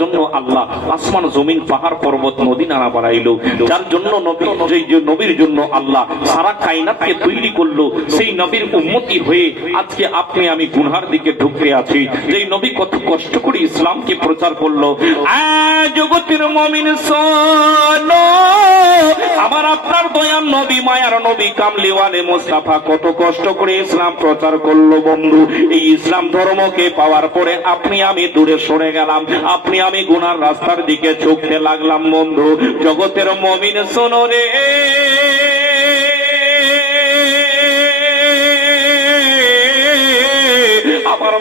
জন্য আল্লাহ আসমান জমিন পাহাড় পর্বত নদী নানা বানাইলো। যার জন্য নবীর জন্য আল্লাহ সারা কায়নাতকে তৈরি করল, সেই নবীর উন্মতি হয়ে আজকে আপনি আমি গুনহার দিকে ঢুকতে আছি। যেই নবী কত কষ্ট করে ইসলামকে প্রচার করল জগতের মমিন আমার আপনার দয়ার নবী, মায়ার নবী, কামলিওয়ালে মোস্তাফা কত কষ্ট করে ইসলাম প্রচার করল বন্ধু। এই ইসলাম ধর্মকে পাওয়ার পরে আপনি আমি দূরে সরে গেলাম। আপনি আমি গুনার রাস্তার দিকে ঝুঁকতে লাগলাম, বন্ধু। জগতের মমিন, শোনো রে।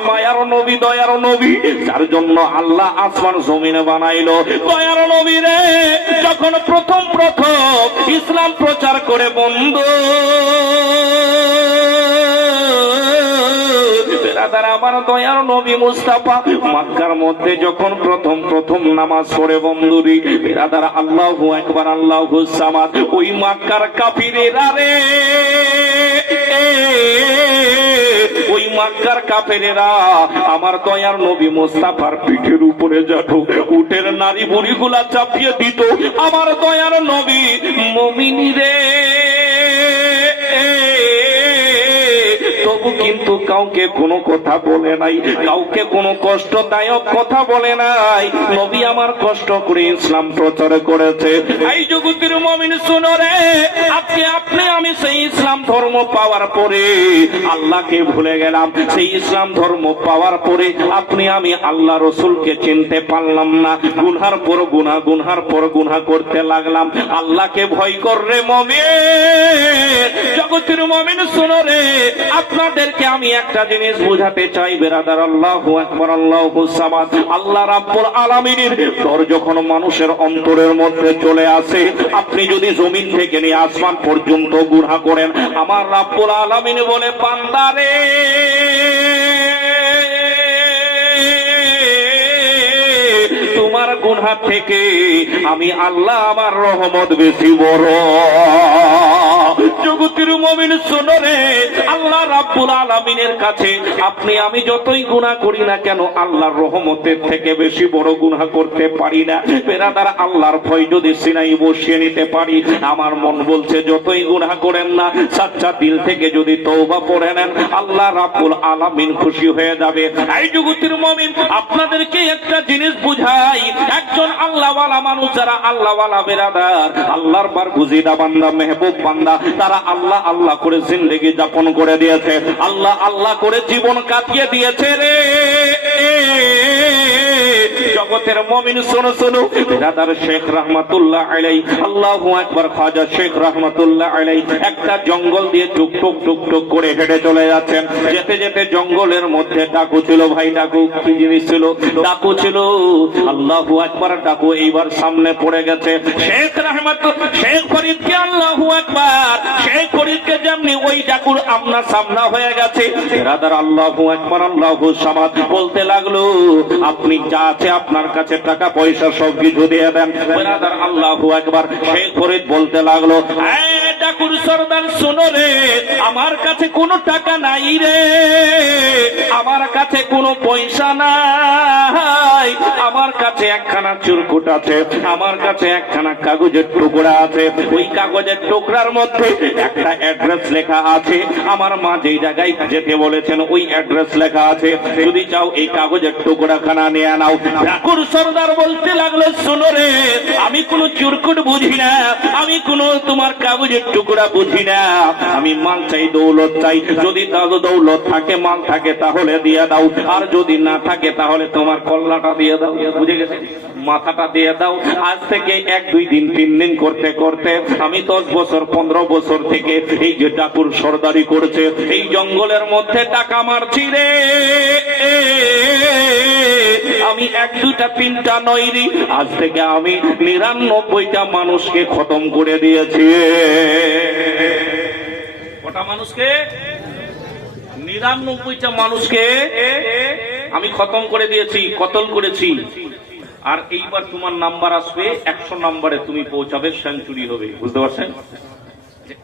মায়ার নবী, দয়ার নবী জন্য আসমান, জমিনে বানাইলো। দয়ার নবী রে, যখন প্রথম প্রথম ইসলাম প্রচার করে, বন্ধু আমার দয়ার নবী মুস্তাফা। মক্কার মধ্যে যখন প্রথম প্রথম নামাজ পড়ে বন্ধুরি, বেরাদার আল্লাহু একবার আল্লাহু সামাদ, ওই মক্কার কাফিরেরা রে, ওই মাক্কার কাফেরেরা আমার মোস্তাফার পিঠের উপরে যাত উটের নারী বুড়িগুলা চাপিয়ে দিত, আমার দয়ার নবী মমিনী রে। কিন্তু কাউকে কোনো কথা বলে নাই, কাউকে কোনো কষ্টদায়ক কথা বলে নাই। নবী আমার কষ্ট করে ইসলাম প্রচার করেছে। এই জগতের মমিন শুনো রে, আজকে আপনি, আমি সেই ইসলাম ধর্ম পাওয়ার পরে আল্লাহকে ভুলে গেলাম। সেই ইসলাম ধর্ম পাওয়ার পরে আপনি, আমি আল্লাহ রসুলকে চিনতে পারলাম না। গুনহার পর গুনা, গুনহার পর গুনা করতে লাগলাম। আল্লাহকে ভয় কর রে মমিন। জগতের মমিন শুনো রে আপনাদেরকে আমি একটা জিনিস বোঝাতে চাই, বেরাদার আল্লাহ একবার আল্লাহ আল্লাহ রাব্বুল আলামিনের ডর যখন মানুষের অন্তরের মধ্যে চলে আসে, আপনি যদি জমিন থেকে নিয়ে আসমান পর্যন্ত গুড়া করেন, আমার রাব্বুল আলামিন বলে পান্দারে তোমার গুনহা থেকে আমি আল্লাহ আমার রহমত বেশি বড়। জগতের মমিন আল্লাহ রাব্বুল আলামিনের কাছে, আপনি, আমি যতই গুনাহ করি না কেন, আল্লাহর রহমতের থেকে বেশি বড় গুনাহ করতে পারি না। আল্লাহর ভয় যদি সিনাই বসিয়ে নিতে পারি, আমার মন বলছে যতই গুনাহ করেন না, সাচ্চা দিল থেকে যদি তওবা নেন, আল্লাহ রাব্বুল আলামিন খুশি হয়ে যাবে। এই মমিন, আপনাদেরকে একটা জিনিস বুঝাই। একজন আল্লাহওয়ালা মানুষ, যারা আল্লাহওয়ালা বেরাদার, আল্লাহর বার বুঝিদা বান্দা, মেহবুব বান্দা তারা আল্লাহ আল্লাহ করে জিন্দগি যাপন করে দিয়েছে। আল্লাহ আল্লাহ করে জীবন কাটিয়ে দিয়েছে রে। জগতের মমিন, শোনো শোনো। দাদার শেখ রহমাতুল্লাহ আলাই আল্লাহ একবার খাজা শেখ রহমাতুল্লাহ আলাই একটা জঙ্গল দিয়ে টুক টুক টুক টুক করে হেঁটে চলে যাচ্ছেন। যেতে যেতে জঙ্গলের মধ্যে ডাকু ছিল, ভাই ডাকু, কি জিনিস ছিল? ডাকু ছিল, আল্লাহ একবার ডাকু এইবার সামনে পড়ে গেছে। শেখ রহমাত, শেখ ফরিদকে আল্লাহ একবার শেখ ফরিদকে যেমনি ওই ডাকুর আমনা সামনা হয়ে গেছে। রাদার আল্লাহ একবার আল্লাহ সামাদ বলতে লাগল, আপনি যা আছে, আপনার কাছে টাকা পয়সা সব কিছু দিয়ে দেন। আল্লাহ একবার শেখ ফরিদ বলতে লাগল "এই ডাকুর সর্দার, শোনো রে, আমার কাছে কোনো টাকা নাই রে। আমার কাছে কোনো পয়সা নাই। আমার কাছে একখানা চুরকুট আছে, আমার কাছে একখানা কাগজের টুকরা আছে। ওই কাগজের টুকরার মধ্যে একটা অ্যাড্রেস লেখা আছে। আমার মা যেই জায়গায় যেতে বলেছেন, ওই অ্যাড্রেস লেখা আছে। যদি চাও এই কাগজের টুকরা খানা নিয়ে নাও। ঠাকুর সর্দার বলতে লাগল, শোনো রে, আমি কোনো চুরকুট বুঝি না। আমি কোনো তোমার কাগজের টুকরা বুঝি না। আমি মাল চাই, দৌলত চাই। যদি তাদের দৌলত থাকে মাল থাকে, তাহলে দিয়ে দাও। আর যদি না থাকে, তাহলে তোমার কল্লাটা দিয়ে দাও। বুঝে গেছে? মাথাটা দিয়ে দাও। আজ থেকে এক, দুই দিন, তিন দিন করতে করতে আমি দশ বছর, পনেরো বছর থেকে এই যে ডাকুর সর্দারি করছে, এই জঙ্গলের মধ্যে টাকা মারছি রে। আমি এক দুটা তিনটা নয় রে আজ থেকে আমি নিরানব্বইটা মানুষকে খতম করে দিয়েছি। কটা মানুষকে? নিরানব্বইটা মানুষকে আমি খতম করে দিয়েছি, কতল করেছি। আর এইবার তোমার নাম্বার আসবে, একশো নাম্বারে তুমি পৌঁছাবে, সেঞ্চুরি হবে। বুঝতে পারছেন?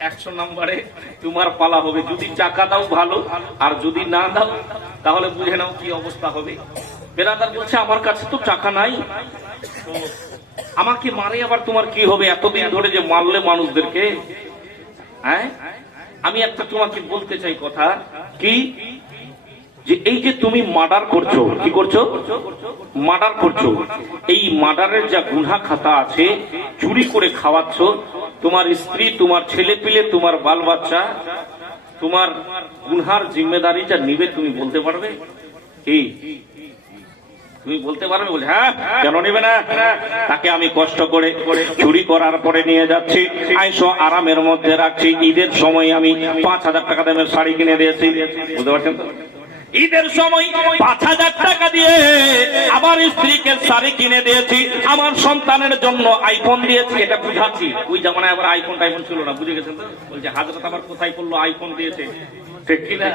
একশো নাম্বারে তোমার পালা হবে। যদি টাকা দাও ভালো, আর যদি না দাও, তাহলে বুঝে নাও কি অবস্থা হবে। বেরাদার বলছে, আমার কাছে তো টাকা নাই। আমাকে মারে আবার তোমার কি হবে? এতদিন ধরে যে মারলে মানুষদেরকে হ্যাঁ? আমি একটা তোমাকে বলতে চাই কথা। কি? যে এই যে তুমি মার্ডার করছ, কি করছ? মার্ডার করছ। এই মার্ডারের যা গুনা খাতা আছে, চুরি করে খাওয়াচ্ছ। তোমার স্ত্রী, তোমার ছেলে পিলে তোমার বাল বাচ্চা তোমার গুনহার জিম্মেদারিটা নিবে, তুমি বলতে পারবে? কি? তুমি বলতে পারবে বলে হ্যাঁ কেন নেবে না? তাকে আমি কষ্ট করে চুরি করার পরে নিয়ে যাচ্ছি। আইসো আরামের মধ্যে রাখছি। ঈদের সময় আমি পাঁচ হাজার টাকা দামের শাড়ি কিনে দিয়েছি। বুঝতে পারছেন তো? ঈদের সময় পাঁচ হাজার টাকা দিয়ে আমার স্ত্রীকে শাড়ি কিনে দিয়েছি। আমার সন্তানের জন্য আইফোন দিয়েছি। এটা বুঝাচ্ছি। ওই জামানায় আবার আইফোন টাইফোন ছিল না, বুঝে গেছেন তো? বলছে, হাজরত আমার কোথায় করল? আইফোন দিয়েছে। ঠিক কিনা?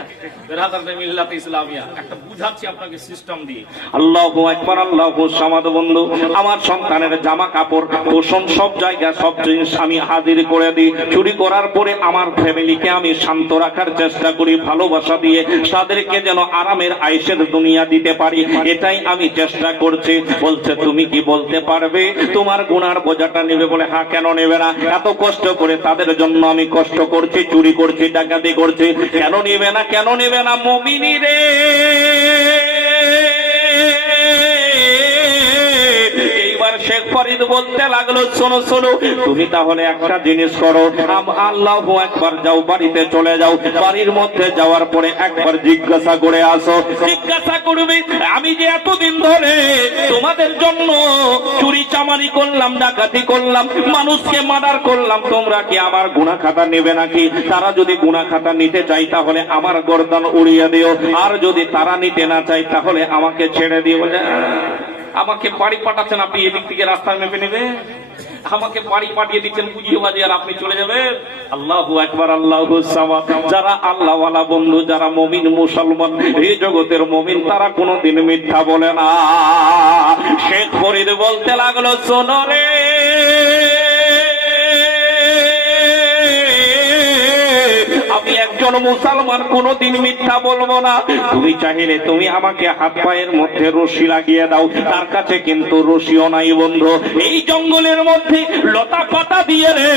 বেরাদার মিল্লাত ইসলামিয়া। একটা বুঝাচ্ছি আপনাকে সিস্টেম দিয়ে। আল্লাহু আকবার আল্লাহু সামাদ বন্ধু। আমার সন্তানের জামা কাপড় পোষণ সব জায়গা সব জিনিস আমি হাজির করে দিই। চুরি করার পরে আমার ফ্যামিলিকে আমি শান্ত রাখার চেষ্টা করি ভালোবাসা দিয়ে তাদেরকে যেন আরামের দুনিয়া দিতে পারি। এটাই আমি চেষ্টা করছি। বলছে তুমি কি বলতে পারবে? তোমার গুনার বোঝাটা নেবে বলে হ্যাঁ কেন নেবে না? এত কষ্ট করে তাদের জন্য আমি কষ্ট করছি চুরি করছি ডাকাতি করছি। কেন নেবে না? কেন নিবে না? মমিনী রে শেখ ফরিদ বলতে লাগল, শোনো শোনো, তুমি তাহলে একটা জিনিস করো। আল্লাহ একবার যাও, বাড়িতে চলে যাও। বাড়ির মধ্যে যাওয়ার পরে একবার জিজ্ঞাসা করে আসো। জিজ্ঞাসা করবে, আমি যে এতদিন ধরে তোমাদের জন্য চুরি চামারি করলাম, ডাকাতি করলাম, মানুষকে মার্ডার করলাম, তোমরা কি আমার গুনা খাতা নেবে নাকি? তারা যদি গুনা খাতা নিতে চাই তাহলে আমার গর্দান উড়িয়ে দিও। আর যদি তারা নিতে না চাই তাহলে আমাকে ছেড়ে দিও। আমাকে বাড়ি পাঠাচ্ছেন, আপনি এদিক থেকে রাস্তায় মেপে নেবে। আমাকে বাড়ি পাঠিয়ে দিচ্ছেন বুঝিয়ে বাজে আর আপনি চলে যাবেন আল্লাহু একবার আল্লাহু সামাদ। যারা আল্লাহওয়ালা বন্ধু, যারা মমিন, মুসলমান, এই জগতের মমিন, তারা কোনোদিন মিথ্যা বলে না। শেখ ফরিদ বলতে লাগল, শোনো আমি একজন মুসলমান, কোনোদিন মিথ্যা বলব না। তুমি চাইলে তুমি আমাকে হাত পায়ের মধ্যে রশি লাগিয়ে দাও, তার কাছে কিন্তু রশিও নাই বন্ধু। এই জঙ্গলের মধ্যে লতা পাতা দিয়ে রে,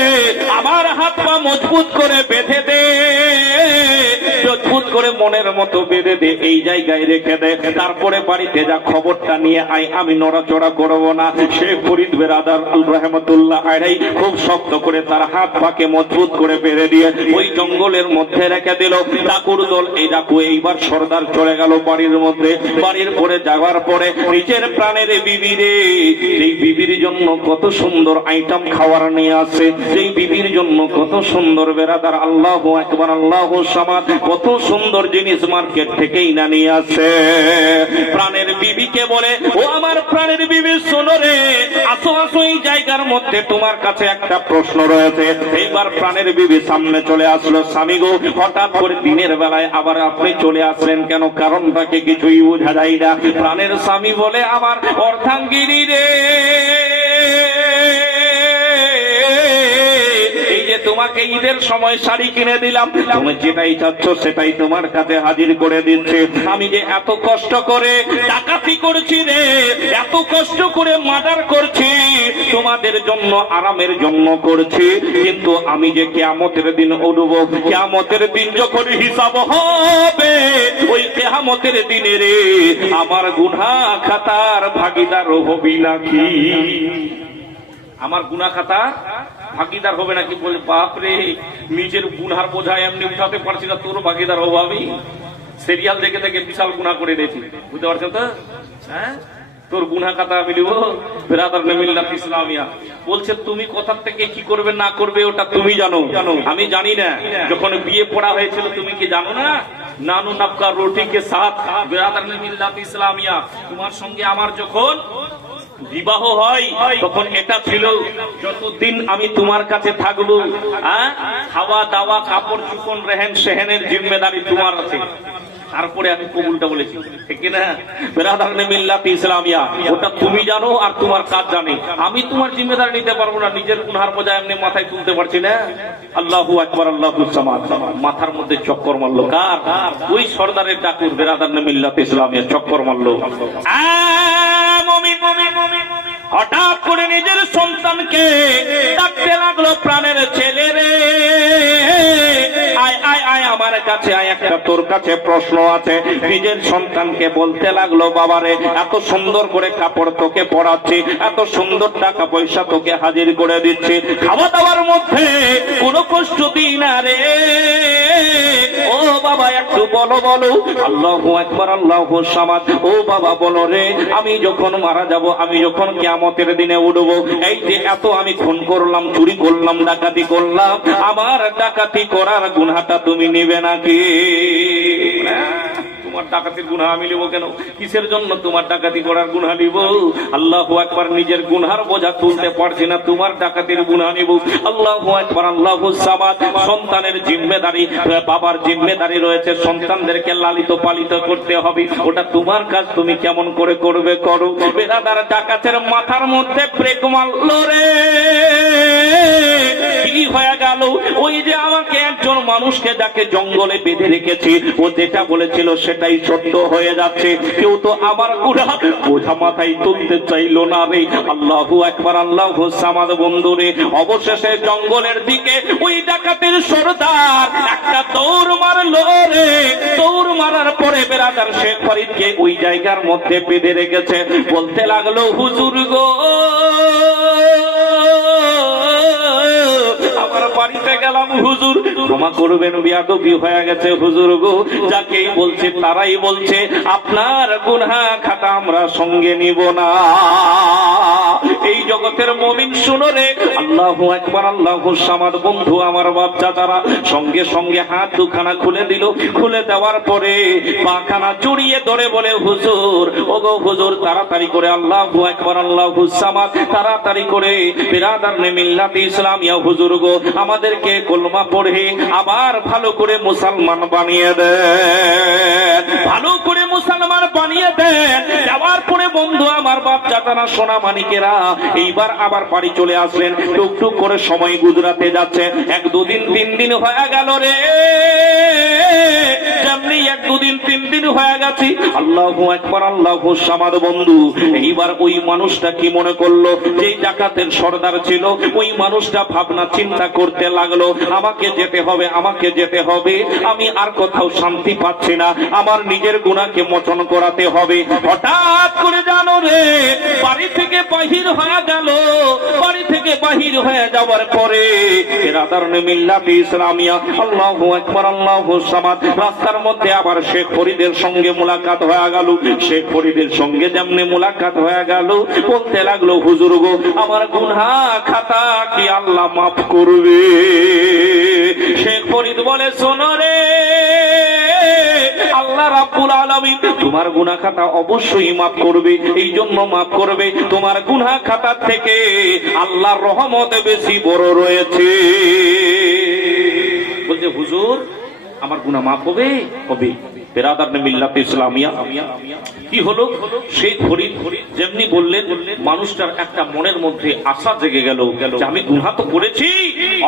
আমার হাত পা মজবুত করে বেঁধে দে। মজবুত করে মনের মতো বেঁধে দে, এই জায়গায় রেখে দে। তারপরে বাড়িতে যা খবরটা নিয়ে আই আমি নড়াচড়া করব না। সে ফরিদ বেরাদার রহমতুল্লাহ আড়াই খুব শক্ত করে তার হাত পাকে মজবুত করে বেঁধে দিয়ে ওই জঙ্গলের মধ্যে রেখে দিল। ডাকুর দল, এই ডাকু এইবার সর্দার চলে গেল বাড়ির মধ্যে। বাড়ির পরে যাওয়ার পরে নিজের প্রাণের বিবি রে এই বিবির জন্য কত সুন্দর আইটেম খাওয়ার নিয়ে আসে সেই বিবির জন্য কত সুন্দর বেরাদার আল্লাহ একবার আল্লাহ সমাজ কত সুন্দর জিনিস মার্কেট থেকেই না নিয়ে আসে। প্রাণের বিবিকে বলে, ও আমার প্রাণের বিবি, শোনো রে, আসো আসো, এই জায়গার মধ্যে তোমার কাছে একটা প্রশ্ন রয়েছে। এইবার প্রাণের বিবি সামনে চলে আসলো, স্বামী গো হঠাৎ করে দিনের বেলায় আবার আপনি চলে আসলেন কেন? কারণটাকে কিছুই বোঝা যায় না। প্রাণের স্বামী বলে আমার অর্ধাঙ্গিনী রে। তোমাকে ঈদের সময় শাড়ি কিনে দিলাম। তুমি যেটাই চাচ্ছ সেটাই তোমার কাছে হাজির করে দিচ্ছে। আমি যে এত কষ্ট করে ডাকাতি করছি রে এত কষ্ট করে মার্ডার করছি তোমাদের জন্য আরামের জন্য করছি। কিন্তু আমি যে কেয়ামতের দিন উঠবো কেয়ামতের দিন যখন হিসাব হবে ওই কেয়ামতের দিনে রে আমার গুনা খাতার ভাগিদার হবি নাকি? আমার গুনা খাতা ভাগিদার হবে নাকি বলে বাপরে নিজের গুনহার বোঝা এমনি উঠাতে পারছি না তোর ভাগিদার হব আমি। সিরিয়াল দেখে দেখে বিশাল গুণা করে দিয়েছি। বুঝতে পারছ তো? হ্যাঁ? তোর গুনা আমি নিব। বেরাদার নেমিল্লাত ইসলামিয়া। বলছে, তুমি কথার থেকে কি করবে, না করবে, ওটা তুমি জানো। জানো আমি জানি না। যখন বিয়ে পড়া হয়েছিল, তুমি কি জানো না? নানু নাবকা রুটি কে সাথ বেরাদার নেমিল্লাত ইসলামিয়া। তোমার সঙ্গে আমার যখন বিবাহ হয়, তখন এটা ছিল যতদিন আমি তোমার কাছে থাকব হ্যাঁ? খাওয়া দাওয়া, কাপড় চুপন রেহেন সেহেনের জিম্মেদারি তোমার আছে। তারপরে আমি কবুলটা বলেছি। ঠিক না ইসলামিয়া। ওটা তুমি জানো আর তোমার কাজ জানে। আমি তোমার জিম্মেদারি নিতে পারব না, নিজের গুনহার বোঝা এমনি মাথায় তুলতে পারছি না। আল্লাহু আকবার, আল্লাহু মাথার মধ্যে চক্কর মারলো ওই সর্দারের চক্কর মারলো। হঠাৎ করে নিজের সন্তানকে ডাকতে লাগল প্রাণের ছেলে রে। আয় আয় আয়, আমার কাছে, আয়, একটা তোর কাছে প্রশ্ন আছে। নিজের সন্তানকে বলতে লাগল বাবারে এত সুন্দর করে কাপড় তোকে পরাচ্ছি, এত সুন্দর টাকা পয়সা তোকে হাজির করে দিচ্ছি। খাওয়া দাওয়ার মধ্যে কোনো কষ্ট দিই না রে। ও বাবা, একটু বলো বলো। আল্লাহ একবার আল্লাহ সামাদ। ও বাবা, বলো রে, আমি যখন মারা যাব, আমি যখন কিয়ামতের দিনে উঠবো এই যে এত আমি খুন করলাম, চুরি করলাম, ডাকাতি করলাম, আমার ডাকাতি করার গুনহাটা তুমি নিবে নাকি? ডাকাতির গুণা আমি নিব কেন? কিসের জন্য তোমার ডাকাতি করার গুণা নিব? আল্লাহ একবার নিজের গুনহার বোঝা তুলতে পারছি না, তোমার ডাকাতির গুণা নিব। আল্লাহ একবার আল্লাহ সন্তানের জিম্মেদারি বাবার জিম্মেদারি রয়েছে, সন্তানদেরকে লালিত পালিত করতে হবে। ওটা তোমার কাজ, তুমি কেমন করে করবে করো? বেড়াদার ডাকাতের মাথার মধ্যে ব্রেক মারলো রে। হয়ে গেল। ওই যে আমাকে একজন মানুষকে যাকে জঙ্গলে বেঁধে রেখেছি, ও যেটা বলেছিল সেটাই সত্য হয়ে যাচ্ছে। কেউ তো আমার গুড়া বোঝা মাথায় তুলতে চাইলো না রে। আল্লাহু একবার আল্লাহ সামাদ বন্ধু রে অবশেষে জঙ্গলের দিকে ওই ডাকাতের সর্দার একটা দৌড় মারলো রে। দৌড় মারার পরে বেড়াদার শেখ ফরিদকে ওই জায়গার মধ্যে বেঁধে রেখেছে। বলতে লাগল, হুজুর গো বাড়িতে গেলাম, হুজুর, ক্ষমা করবেন, বিয়াদবি হয়ে গেছে, হুজুর গো। যাকেই বলছে, তারাই বলছে, আপনার গুনহা খাতা আমরা সঙ্গে নিব না। এই জগতের মমিন শুনো রে। আল্লাহ একবার আল্লাহ সামাদ। বন্ধু, আমার বাচ্চা তারা সঙ্গে সঙ্গে হাত দুখানা খুলে দিল। খুলে দেওয়ার পরে পাখানা জড়িয়ে ধরে বলে, হুজুর ও গো হুজুর, তাড়াতাড়ি করে আল্লাহ একবার আল্লাহ সামাদ, তাড়াতাড়ি করে বিরাদার মিল্লাত ইসলামিয়া হুজুর গো, আমাদেরকে কলমা পড়ে আবার ভালো করে মুসলমান বানিয়ে দেন। ভালো করে মুসলমান বানিয়ে দেন। যাওয়ার পরে বন্ধু, আমার বাচ্চা তারা সোনা মানিকেরা এইবার আবার বাড়ি চলে আসলেন। টুকটুক করে সময় গুজরাতে যাচ্ছে। এক দুদিন, তিন দিন হয়ে গেল রে। দিন হয়ে গেছে। আল্লাহ একবার আল্লাহ সামাদ বন্ধু। এইবার ওই মানুষটা কি মনে করল? যে ডাকাতের সর্দার ছিল, ওই মানুষটা ভাবনা চিন্তা করতে লাগল, আমাকে যেতে হবে, আমাকে যেতে হবে। আমি আর কোথাও শান্তি পাচ্ছি না, আমার নিজের গুণাকে মোচন করাতে হবে। হঠাৎ করে জানো রে, বাড়ি থেকে বাহির হয়ে গেল। বাড়ি থেকে বাহির হয়ে যাওয়ার পরে রাদার মিল্লাতি ইসলামিয়া, আল্লাহ একবার আল্লাহ সামাদ, রাস্তার মধ্যে আবার শেখ ফরিদের সঙ্গে মোলাকাত হয়ে গেল। শেখ ফরিদের সঙ্গে যেমনি মোলাকাত হয়ে গেল, বলতে লাগল, হুজুর গো, আমার গুনহা খাতা কি আল্লাহ মাফ করবে? শেখ ফরিদ বলে, শোনো রে, আল্লাহ রাব্বুল আলামিন তোমার খাতা অবশ্যই করবে এই জন্য মাফ করবে। তোমার গুনাহ খাতা থেকে আল্লাহর রহমত বেশি বড় রয়েছে। বলছে, হুজুর, আমার গুনাহ মাফ হবে? হবে। বেরাদার মিল্লাত ইসলামিয়া কি হলো? সেই ফরিদ যেমনি বললেন, মানুষটার একটা মনের মধ্যে আশা জেগে গেল আমি গুনহা তো করেছি,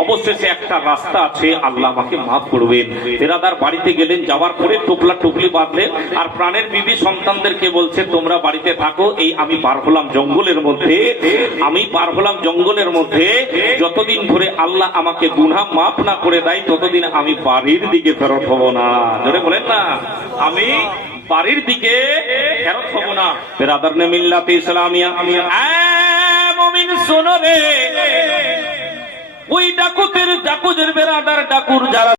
অবশেষে একটা রাস্তা আছে, আল্লাহ আমাকে মাফ করবেন। বেরাদার বাড়িতে গেলেন, যাওয়ার পরে টুকলা টুকলি বাঁধলেন, আর প্রাণের বিবি সন্তানদেরকে বলছে, তোমরা বাড়িতে থাকো, এই আমি পার হলাম জঙ্গলের মধ্যে, আমি পার হলাম জঙ্গলের মধ্যে, যতদিন ধরে আল্লাহ আমাকে গুনহা মাফ না করে দেয়, ততদিন আমি বাড়ির দিকে ফেরত হব না। ধরে বলেন না। আমি বাড়ির দিকে ফেরত হব না। বেরাদার নে মিল্লাতে ইসলামিয়া। মুমিন শোনো রে। ওই ডাকুতের ডাকুদের বেরাদার ডাকুর যারা